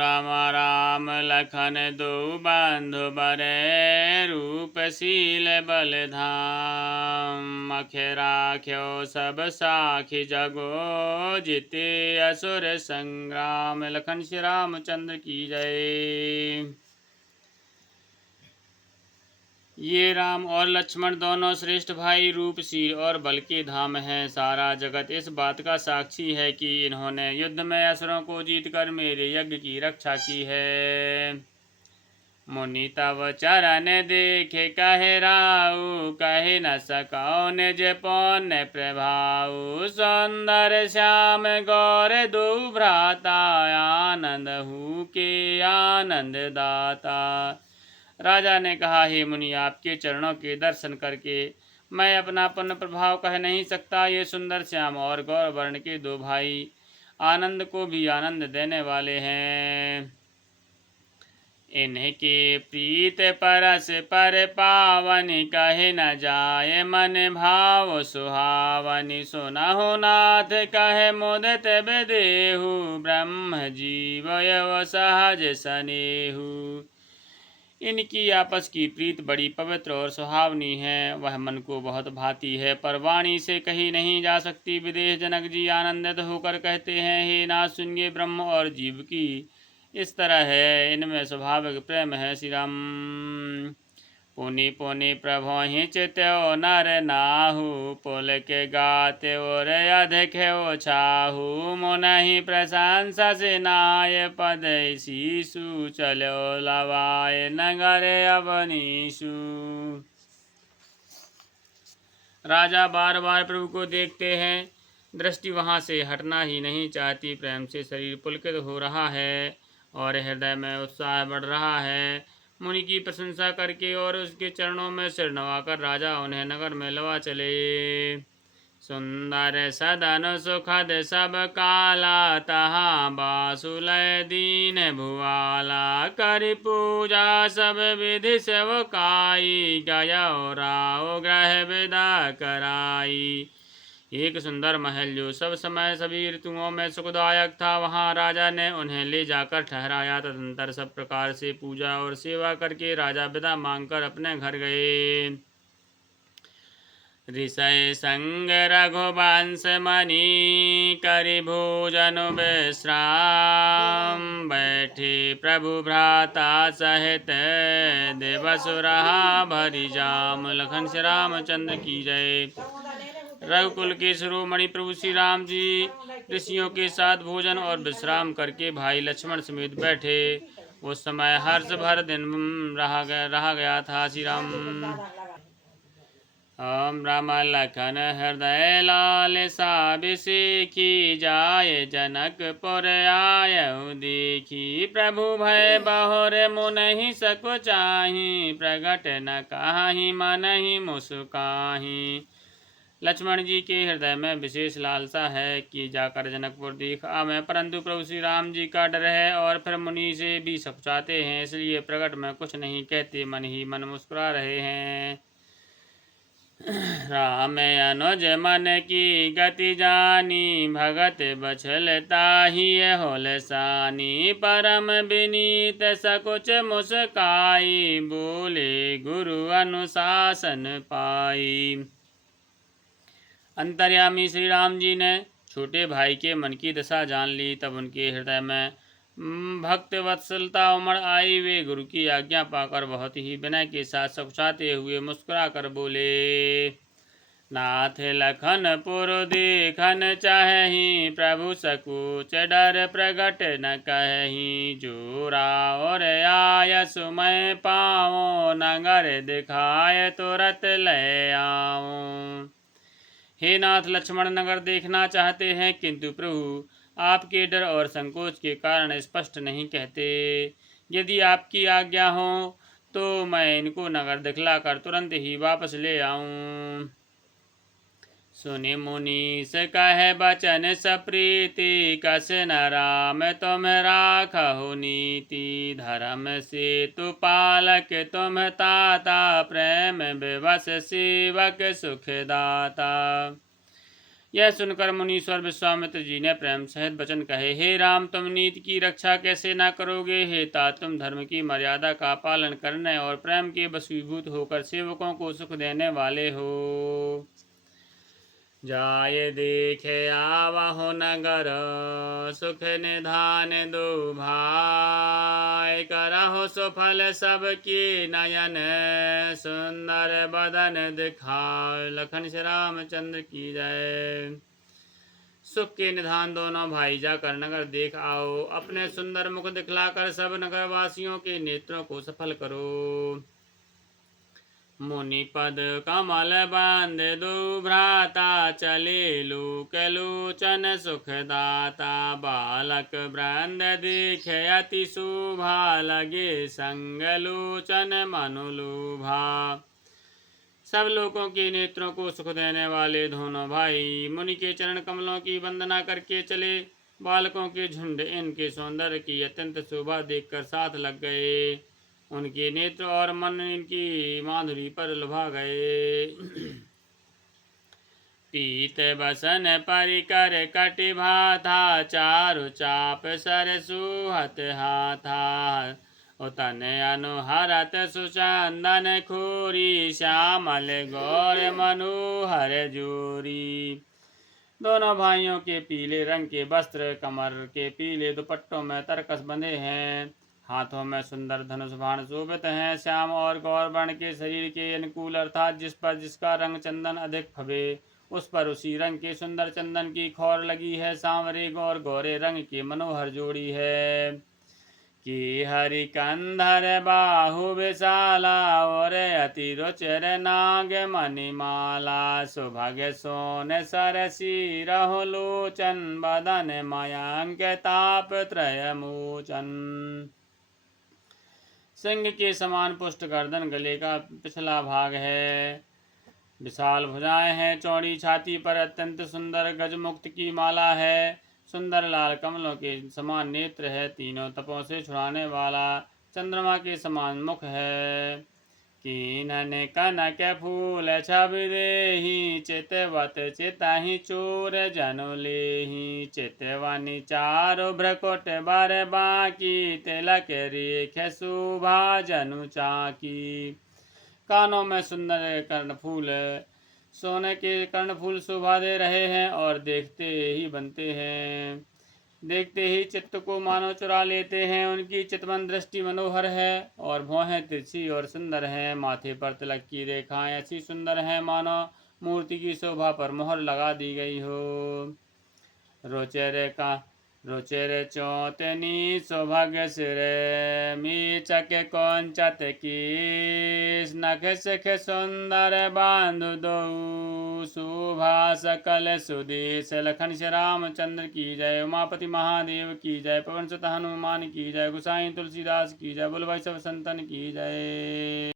राम राम लखन दो बंधु बरे रूपशील बलधाम। अखे राख्यो सब साखी जगो जीते असुर संग्राम। लखन श्री रामचंद्र की जय। ये राम और लक्ष्मण दोनों श्रेष्ठ भाई रूपशील और बल के धाम हैं। सारा जगत इस बात का साक्षी है कि इन्होंने युद्ध में असुरों को जीतकर मेरे यज्ञ की रक्षा की है। मुनि तव चरण देखे कहे राउ, कहे न सको निज पौन प्रभाउ। सौंदर्य श्याम गौर दो भ्राता, आनंद हूँ के आनंद दाता। राजा ने कहा, हे मुनि, आपके चरणों के दर्शन करके मैं अपना पुण्य प्रभाव कह नहीं सकता। ये सुंदर श्याम और गौर वर्ण के दो भाई आनंद को भी आनंद देने वाले हैं। इनके प्रीत परस पर पावनी, कहे न जाए मन भाव सुहावनी। सुनहु नाथ कहे मुदित विदेहु, ब्रह्म जीव यव सहज सनेहु। इनकी आपस की प्रीत बड़ी पवित्र और सुहावनी है, वह मन को बहुत भाती है, पर वाणी से कही नहीं जा सकती। विदेह जनक जी आनंदित होकर कहते हैं, हे नाथ सुनिए, ब्रह्म और जीव की इस तरह है, इनमें स्वाभाविक प्रेम है। श्री राम। पुनि पुनि प्रभो ही चित्यो नर नाहु, पुल के गाते और अधिक छाहु। मुनहि प्रशंसा से नाय पद शीशु, चलो लवाए नगर अवनीशु। राजा बार बार प्रभु को देखते हैं, दृष्टि वहाँ से हटना ही नहीं चाहती। प्रेम से शरीर पुलकित हो रहा है और हृदय में उत्साह बढ़ रहा है। मुनि की प्रशंसा करके और उसके चरणों में सिर नवाकर राजा उन्हें नगर में लवा चले। सुंदर सदन सुखद सब काला, तहाँ बासुलय दीन भुआला। कर पूजा सब विधि सेवकाई, गयो राव ग्रह विदा कराई। एक सुंदर महल जो सब समय सभी ऋतुओं में सुखदायक था, वहाँ राजा ने उन्हें ले जाकर ठहराया। तदनंतर सब प्रकार से पूजा और सेवा करके राजा विदा मांगकर अपने घर गए। ऋषय संग रघुवंश मणि, करि भोजन विश्राम। बैठे प्रभु भ्राता सहित, देवसुरहा भरि जाम। लखन श्री रामचंद्र की जय। रघुकुल के शिरोमणि प्रभु श्री राम जी ऋषियों के साथ भोजन और विश्राम करके भाई लक्ष्मण समेत बैठे। उस समय हर्ष भर दिन रहा गया था। श्री राम। ओम राम लखन हृदय लाल सा, बिसेखी जाय जनकपुर आयहु देखी। प्रभु भय बहुर मुनहि सको चाहि, प्रगट न काहि मनहि मुस्काहि। लक्ष्मण जी के हृदय में विशेष लालसा है कि जाकर जनकपुर देख आवें, परंतु प्रभु श्री राम जी का डर है और फिर मुनि से भी सकुचाते हैं, इसलिए प्रकट में कुछ नहीं कहते, मन ही मन मुस्कुरा रहे हैं। राम अनुज मन की गति जानी, भगत बछलता ही होलसानी। परम विनीत सकुच मुस्काई, बोले गुरु अनुशासन पाई। अंतर्यामी श्री राम जी ने छोटे भाई के मन की दशा जान ली। तब उनके हृदय में भक्त वत्सलता उमड़ आई। वे गुरु की आज्ञा पाकर बहुत ही विनय के साथ सकुचाते हुए मुस्कुरा कर बोले, नाथ लखनपुर देखन चाहहि, प्रभु सकुच डर प्रगट न कहहि। जो राउर आय सुमय पाओ, नगर दिखाय तुरत ले आओ। हे नाथ, लक्ष्मण नगर देखना चाहते हैं, किंतु प्रभु आपके डर और संकोच के कारण स्पष्ट नहीं कहते। यदि आपकी आज्ञा हो तो मैं इनको नगर दिखलाकर तुरंत ही वापस ले आऊं। सुनि मुनीस कहे बचन सप्रीति, कस न राम तुम राखहु नीति। धर्म से तु पालक तुम ताता, प्रेम विवश सेवक सुखदाता। यह सुनकर मुनीश्वर विश्वामित्र जी ने प्रेम सहित वचन कहे, हे राम, तुम नीति की रक्षा कैसे न करोगे। हे तात, तुम धर्म की मर्यादा का पालन करने और प्रेम के वशीभूत होकर सेवकों को सुख देने वाले हो। जाय देखे आवहु नगर, सुख निधान दो भाई। करहु सुफल सबकी नयन, सुंदर बदन दिखाओ। लखन श्री रामचंद्र की जय। सुख के निधान दोनों भाई जाकर नगर देख आओ। अपने सुंदर मुख दिखलाकर सब नगरवासियों के नेत्रों को सफल करो। मुनि पद कमल बंद दो भ्राता, चले लोक लोचन सुखदाता। बालक वृंद देखे अति शोभा, लगे संग लोचन मनुलोभा। सब लोगों के नेत्रों को सुख देने वाले दोनों भाई मुनि के चरण कमलों की वंदना करके चले। बालकों के झुंड इनके सौंदर्य की अत्यंत शोभा देखकर साथ लग गए। उनके नेत्र और मन इनकी माधुरी पर लुभा गए। पीत बसन परिकर कटि भाथा, चारु चाप सर सुहत हाथा। उतन अनुहरत सुचंदन खोरी, श्यामल गौर मनोहर जोरी। दोनों भाइयों के पीले रंग के वस्त्र कमर के पीले दुपट्टों में तरकस बंधे हैं। हाथों में सुंदर धनुष बाण शोभित हैं। श्याम और गौर वर्ण के शरीर के अनुकूल अर्थात जिस पर जिसका रंग चंदन अधिक फबे, उस पर उसी रंग के सुंदर चंदन की खौर लगी है। सांवरे और गौरे रंग की मनोहर जोड़ी है। कि हरि कंधर बाहु विशाला, और अति रुचिर नाग मणिमाला। सुभग सोन सरसी रहो लोचन, बदन मयंक ताप त्रय मोचन। सिंह के समान पुष्ट गर्दन गले का पिछला भाग है। विशाल भुजाएं हैं। चौड़ी छाती पर अत्यंत सुंदर गजमुक्त की माला है। सुंदर लाल कमलों के समान नेत्र है। तीनों तपों से छुड़ाने वाला चंद्रमा के समान मुख है। कीनन कनक फूल छवि देहि, चितवत चितहि चोर जनु लेहि। चितवनि चारु भ्रकुट बर बाकी, तिलक रेख शोभा जनु चाकी। कानों में सुंदर कर्णफूल सोने के कर्णफूल शोभा दे रहे हैं और देखते ही बनते हैं। देखते ही चित्त को मानो चुरा लेते हैं। उनकी चितवन दृष्टि मनोहर है और भौहें तिरछी और सुंदर हैं। माथे पर तिलक की रेखाएं ऐसी सुंदर हैं मानो मूर्ति की शोभा पर मोहर लगा दी गई हो। रुचिर चौतनी सुभग सिर, मीचक कौंचत कीस। नख सिख सुंदर बांधु दो, शोभा सकल सुदेश। लखन श्री रामचंद्र की जय। उमापति महादेव की जय। पवन सुत हनुमान की जय। गोसाई तुलसीदास की जय। बोल भाई सब संतन की जय।